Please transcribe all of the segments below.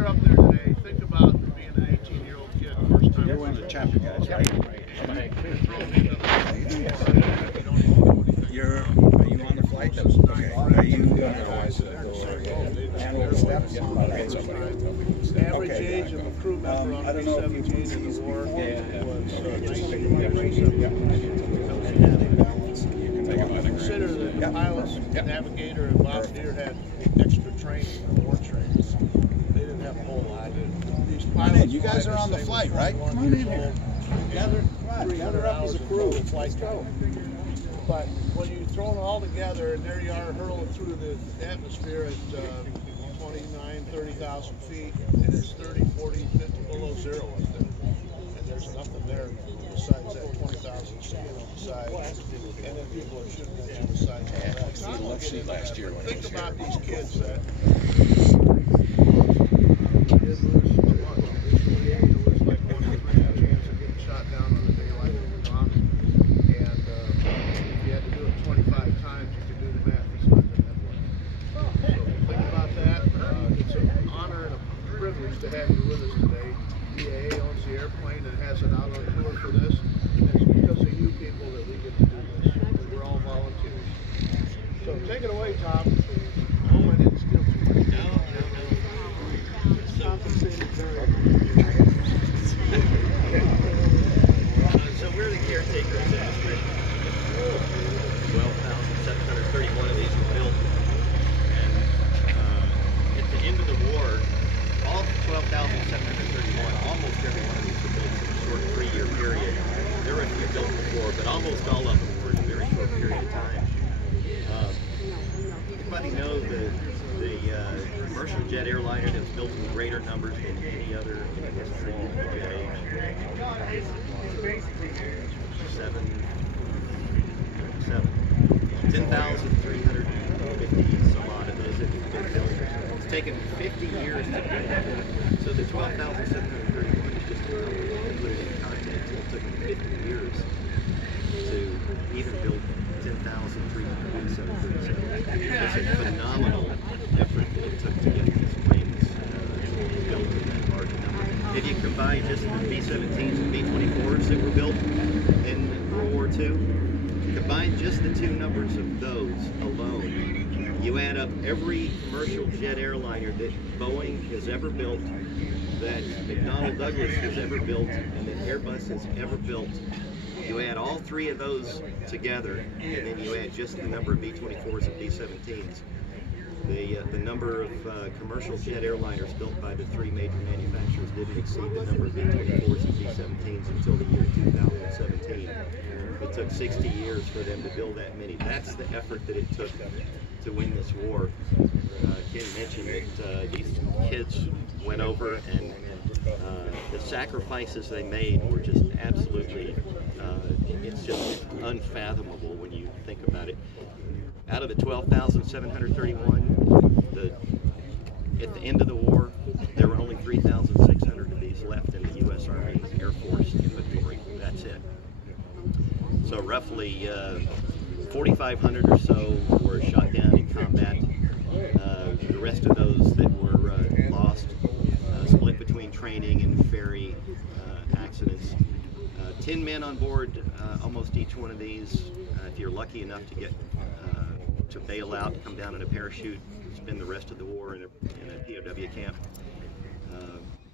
you're up there today, think about being an 18-year-old kid, first time. You're one of the chapter guys, right? Are you on the flight? Okay. Are you handle the steps? Average age of a crew member on B-17 in the war was 19 Consider that the pilots, navigator, and bombardier had extra training, more trainings. They didn't have a whole lot. These pilots, you guys are on the flight, right? Come on in here. Gather up as a crew. Let's go. But when you throw it all together, and there you are hurling through the atmosphere at 29, 30,000 feet, and it's 30, 40, 50 below zero up there. And there's nothing there besides that 20,000 feet on the side. And then people are shooting at you besides all that. So I'm looking at last year. Think about these kids that did lose a bunch. It was like 1 in 3 chance of getting shot down on a day like the bomb. And if you had to do it 25 times, you could do the math. It's not going to work. So think about that. It's an honor and a privilege to have you with us today. BAA owns the airplane and has it out on tour for this. And it's because of you people that we get to do this. We're all volunteers. So take it away, Tom. Oh, I didn't steal too much. No. It's compensated very So we're the caretakers of this mission. 12,731 of these were built. And at the end of the war, all 12,731, almost every one of these were built in a short 3-year period. There were a few built before, but almost all of them were in a very short period of time. Everybody knows the commercial jet airliner that was built in greater numbers than any other in the history of the jet age. 10,350 some odd of those have been built. It's taken 50 years to build. So the 12,731 is just to put it in context. It took 50 years to even build 10,337. It's a phenomenal effort that it took to get these planes built in that large number. If you combine just the B-17s and B-24s that were built in World War II, combine just the two numbers of those alone, you add up every commercial jet airliner that Boeing has ever built, that McDonnell Douglas has ever built, and that Airbus has ever built. You add all three of those together, and then you add just the number of B-24s and B-17s. The number of commercial jet airliners built by the three major manufacturers didn't exceed the number of B-24s and B-17s until the year 2017. It took 60 years for them to build that many. That's the effort that it took to win this war. Ken mentioned that these kids went over, and the sacrifices they made were just absolutely, it's just unfathomable when you think about it. Out of the 12,731, at the end of the war, there were only 3,600 of these left in the U.S. Army Air Force inventory. That's it. So roughly 4,500 or so were shot down in combat. The rest of those that were lost, split between training and ferry accidents. 10 men on board almost each one of these. If you're lucky enough to get to bail out, come down in a parachute, spend the rest of the war in a POW camp.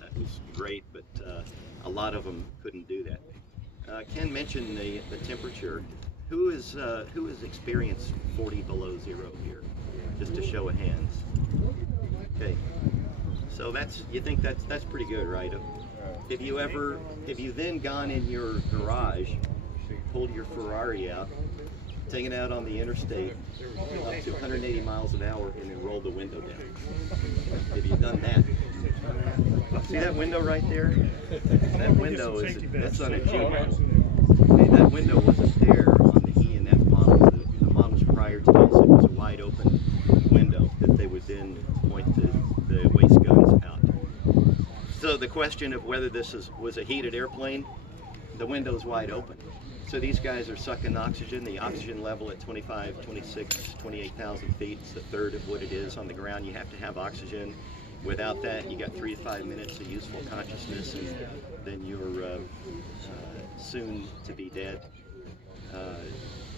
That was great, but a lot of them couldn't do that. Ken mentioned the temperature. Who has experienced 40 below zero here? Just a show of hands. Okay, so you think that's pretty good, right? Have you then gone in your garage, pulled your Ferrari out, taken it out on the interstate up to 180 miles an hour, and then rolled the window down? Have you done that? See that window right there? That window that's on a Jeep. Okay, that window wasn't there on the E and F models. The models prior to this, it was a wide open window that they would then point the waist guns out. So the question of whether this was a heated airplane, the window's wide open. So these guys are sucking oxygen. The oxygen level at 25, 26, 28,000 feet is a third of what it is on the ground. You have to have oxygen. Without that, you got 3 to 5 minutes of useful consciousness, and then you're soon to be dead.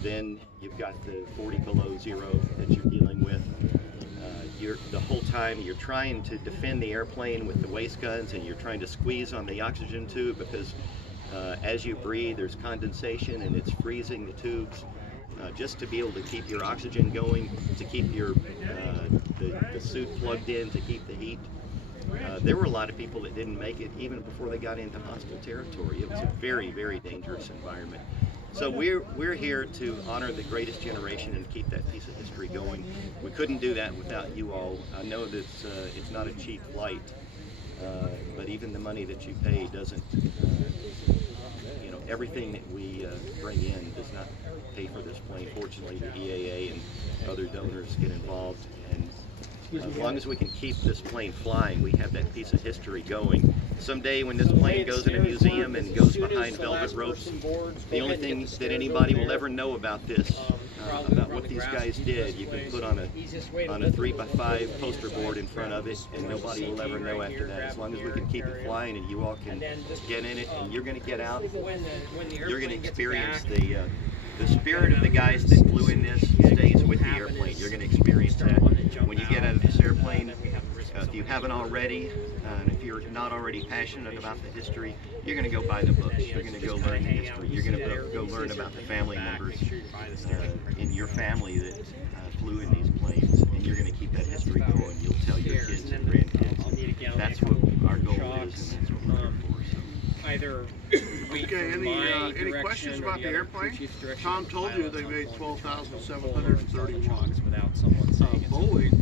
Then you've got the 40 below zero that you're dealing with. The whole time you're trying to defend the airplane with the waist guns, and you're trying to squeeze on the oxygen tube because as you breathe there's condensation and it's freezing the tubes. Just to be able to keep your oxygen going, to keep your the suit plugged in, to keep the heat. There were a lot of people that didn't make it even before they got into hostile territory. It was a very, very dangerous environment. So we're here to honor the greatest generation and keep that piece of history going. We couldn't do that without you all. I know that it's not a cheap flight, but even the money that you pay doesn't, you know, everything that we bring in does not pay for this plane. Fortunately, the EAA and other donors get involved, and as long as we can keep this plane flying, we have that piece of history going. Someday when this plane goes in a museum and goes behind velvet ropes, the only thing that anybody will ever know about this, about what these guys did, you can put on a 3x5 poster board in front of it, and nobody will ever know after that. As long as we can keep it flying and you all can get in it, and you're going to get out, you're going to experience the spirit of the guys that flew in this stays with the airplane. You're going to experience that when you get out of this airplane. If you haven't already, and if you're not already passionate about the history, you're going to go buy the books. You're going to go learn the history. You're going to go learn about the family members in your family that flew in these planes, and you're going to keep that history going. You'll tell your kids and grandkids. That's what our goal is, and that's what we're here for. So. Okay, any questions about the airplane? Tom told you they made 12,731. Boeing,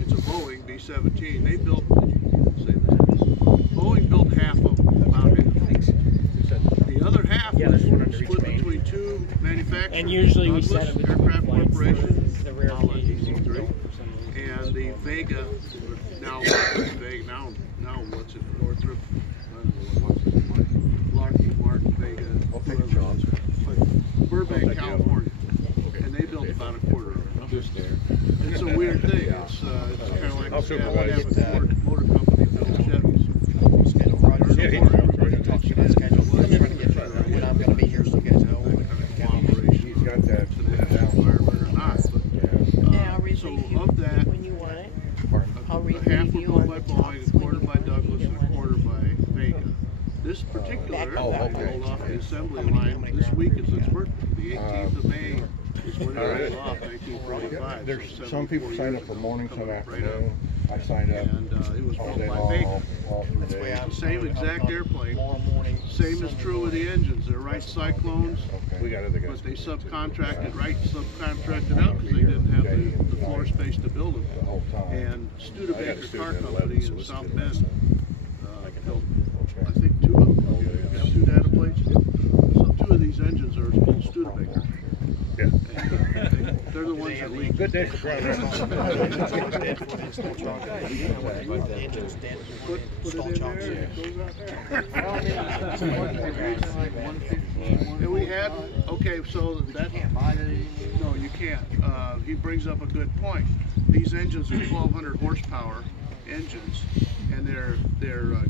it's a Boeing B-17. They built, Boeing built half of them, about half. The other half was split between two manufacturers, and usually we set Douglas it Aircraft Corporation, the and the Vega, now what's it, Northrop? Vega, Burbank, California, and they built about a quarter of it. It's a weird thing. It's kind of like having a Ford Motor Company build Chevys. Everybody talks about schedule. I'm trying to get when I'm going to be here, so you guys know. He's got that environment or not. So of that, when you want it, I'll read half were built by Boeing, a quarter by Douglas, and a quarter by Vega. This particular airplane rolled off the assembly line. This week is its birthday. The 18th of May is when it rolled off, 1945. There's some people signed up for morning, some afternoon. I signed up. And it was built by Vega. Same exact airplane. Same is true with the engines. They're Wright Cyclones, but they subcontracted out because they didn't have the floor space to build them. And Studebaker Car Company in South Bend built, I think, two of them. Got two data plates. So two of these engines are old Studebaker. Yeah. And they're the ones that leak. Good day for driving. Put it in there, it goes out there. And we had, okay, so that, no, you can't. He brings up a good point. These engines are 1,200 horsepower engines, and they're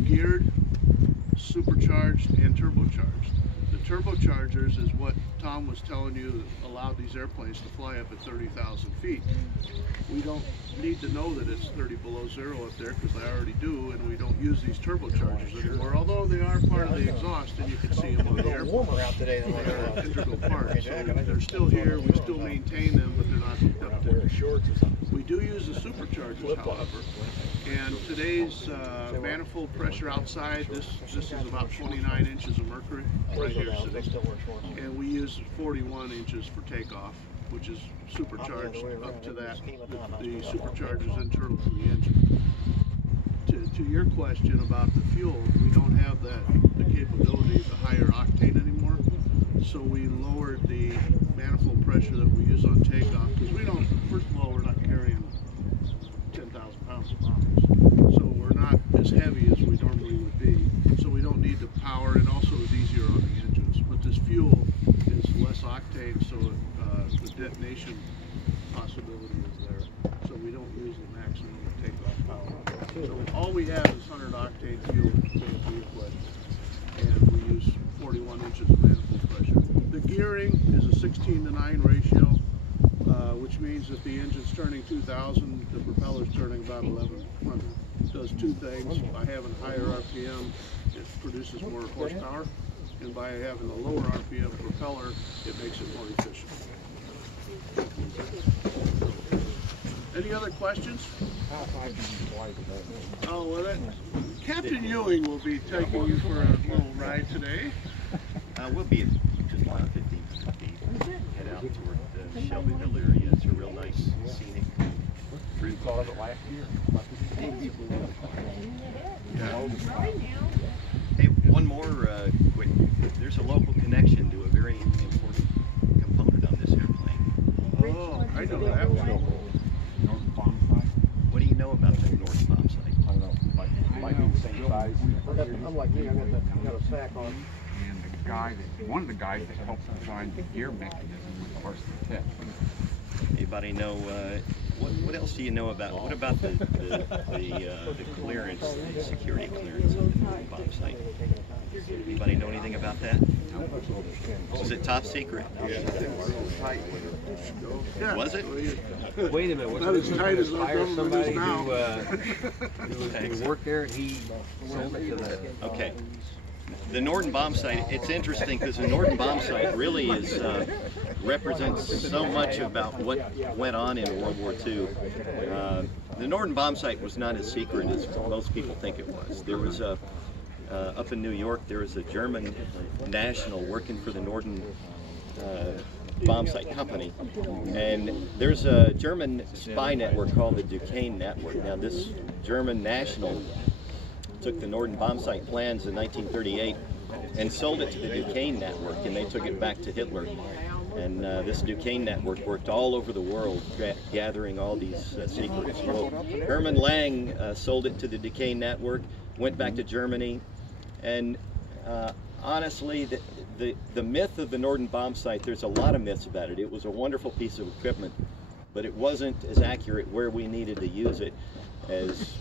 geared, supercharged, and turbocharged. The turbochargers is what Tom was telling you that allowed these airplanes to fly up at 30,000 feet. We don't need to know that it's 30 below zero up there because I already do, and we don't use these turbochargers anymore, although they are part of the exhaust, and you can see them on the airplane. They're an integral part. So they're still here, we still maintain them, but they're not hooked up to it. We do use the superchargers, however, and today's manifold pressure outside, this is about 29 inches of mercury right here sitting, and we use 41 inches for takeoff, which is supercharged up to that. The superchargers internal to the engine. To your question about the fuel, we don't have the capability of the higher octane anymore, so we lowered the manifold pressure that we use on takeoff, because we don't, first of all, we're not carrying 10,000 pounds of bombs, so we're not as heavy as we normally would be, so we don't need the power, and also it's easier on the engines. But this fuel is less octane, so the detonation possibility is there, so we don't use the maximum takeoff power. So all we have is 100 octane fuel to equip, and we use 41 inches of manifold pressure. The gearing is a 16:9 ratio, which means that the engine's turning 2,000, the propeller's turning about 1,100. It does two things. By having a higher RPM, it produces more horsepower, and by having a lower RPM propeller, it makes it more efficient. Any other questions? Oh, well, Captain Ewing will be taking you for a little ride today. We'll be at just about 50 feet. Head out toward the Shelbyville area. It's a real nice scenic route. Saw it last year. Hey, one more quick. There's a local connection to a very important component on this airplane. Oh, I know that one. North bomb site. What do you know about the North Bomb Site? I don't know. Might be the same size. I'm like you, I got a sack on. And the guy one of the guys that helped design the gear mechanism was Arthur Pitt. Anybody know, what else do you know about, what about the clearance, the security clearance of the North Bomb Site? Anybody know anything about that? Was it top secret? Yeah. Was it? Wait a minute, was Not it as tight as our hire government somebody is now. who worked there and he sold it to the... Okay. The Norden Bomb Site, it's interesting because the Norden Bomb Site really is, represents so much about what went on in World War II. The Norden Bomb Site was not as secret as most people think it was. There was a, up in New York, there was a German national working for the Norden Bomb Site Company, and there's a German spy network called the Duquesne Network. Now this German national took the Norden Bomb Site plans in 1938 and sold it to the Duquesne Network, and they took it back to Hitler. And this Duquesne Network worked all over the world gathering all these secrets. Well, Hermann Lang sold it to the Duquesne Network, went back to Germany, and honestly, the myth of the Norden Bomb Site, there's a lot of myths about it. It was a wonderful piece of equipment, but it wasn't as accurate where we needed to use it as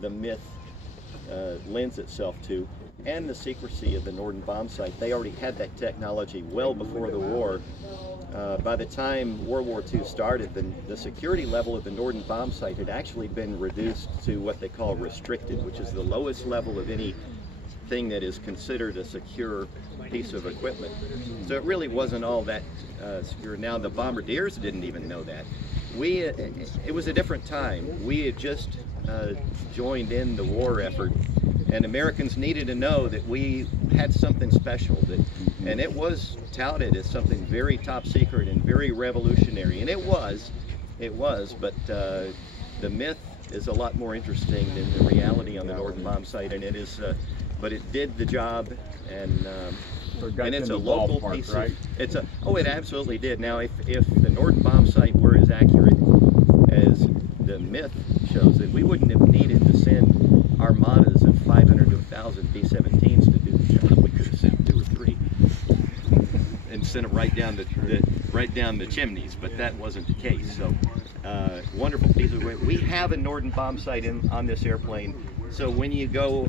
the myth lends itself to, and the secrecy of the Norden Bomb Site. They already had that technology well before the war. By the time World War II started, the security level of the Norden Bomb Site had actually been reduced to what they call restricted, which is the lowest level of anything that is considered a secure piece of equipment. So it really wasn't all that secure. Now the bombardiers didn't even know that. It was a different time. We had just joined in the war effort, and Americans needed to know that we had something special, and it was touted as something very top secret and very revolutionary, and it was, but the myth is a lot more interesting than the reality on the Norden Bomb Site, and it is, but it did the job, and it's a local piece, right? It absolutely did. Now, if the Norden Bomb Site were as accurate as the myth shows, that we wouldn't have needed to send armadas of 500 to 1,000 B-17s to do the job. We could have sent 2 or 3 and sent them right down the chimneys, but that wasn't the case. So, wonderful piece of equipment. We have a Norden Bomb Site on this airplane. So when you go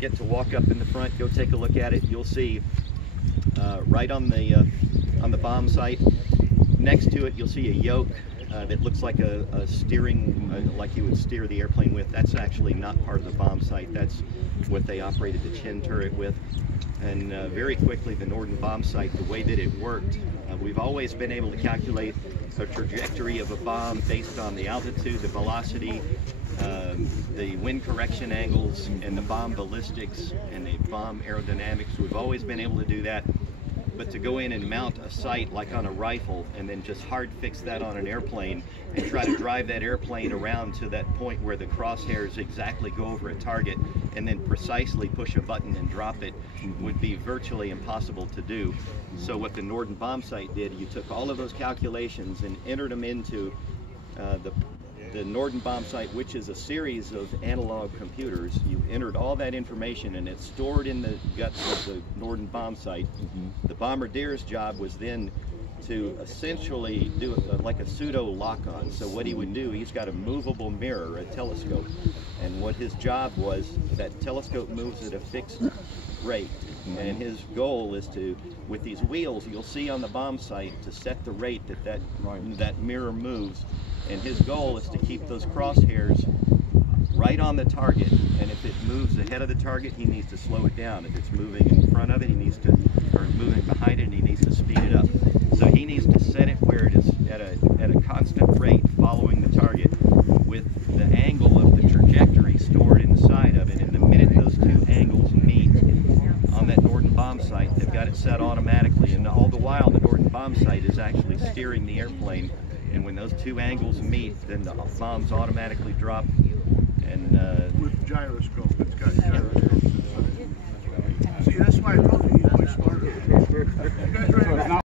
get to walk up in the front, go take a look at it. You'll see right on the bomb site, next to it, you'll see a yoke that looks like a steering, like you would steer the airplane with. That's actually not part of the bomb site. That's what they operated the chin turret with. And very quickly, the Norden Bomb Site, the way that it worked, we've always been able to calculate a trajectory of a bomb based on the altitude, the velocity, the wind correction angles, and the bomb ballistics and the bomb aerodynamics. We've always been able to do that. But to go in and mount a sight like on a rifle and then just hard fix that on an airplane and try to drive that airplane around to that point where the crosshairs exactly go over a target and then precisely push a button and drop it would be virtually impossible to do. So what the Norden Bomb Site did, you took all of those calculations and entered them into the Norden Bomb Site, which is a series of analog computers. You entered all that information and it's stored in the guts of the Norden Bomb Site. The bombardier's job was then to essentially do like a pseudo lock-on. So what he would do, he's got a movable mirror, a telescope, and what his job was, that telescope moves at a fixed rate, and his goal is to, with these wheels you'll see on the bomb site, to set the rate that mirror moves, and his goal is to keep those crosshairs right on the target, and if it moves ahead of the target, he needs to slow it down. If it's moving in front of it, he needs to, or moving behind it, he needs to speed it up. So he needs to set it where it is at a constant rate following the target, with the angle of the trajectory stored inside of it, and the minute those two angles meet on that Norden bomb site, they've got it set automatically, and all the while the Norden bomb site is actually steering the airplane, and when those two angles meet, then the bombs automatically drop. And with gyroscope, it's got gyroscope. See, that's why I told you he's much smarter. You guys ready?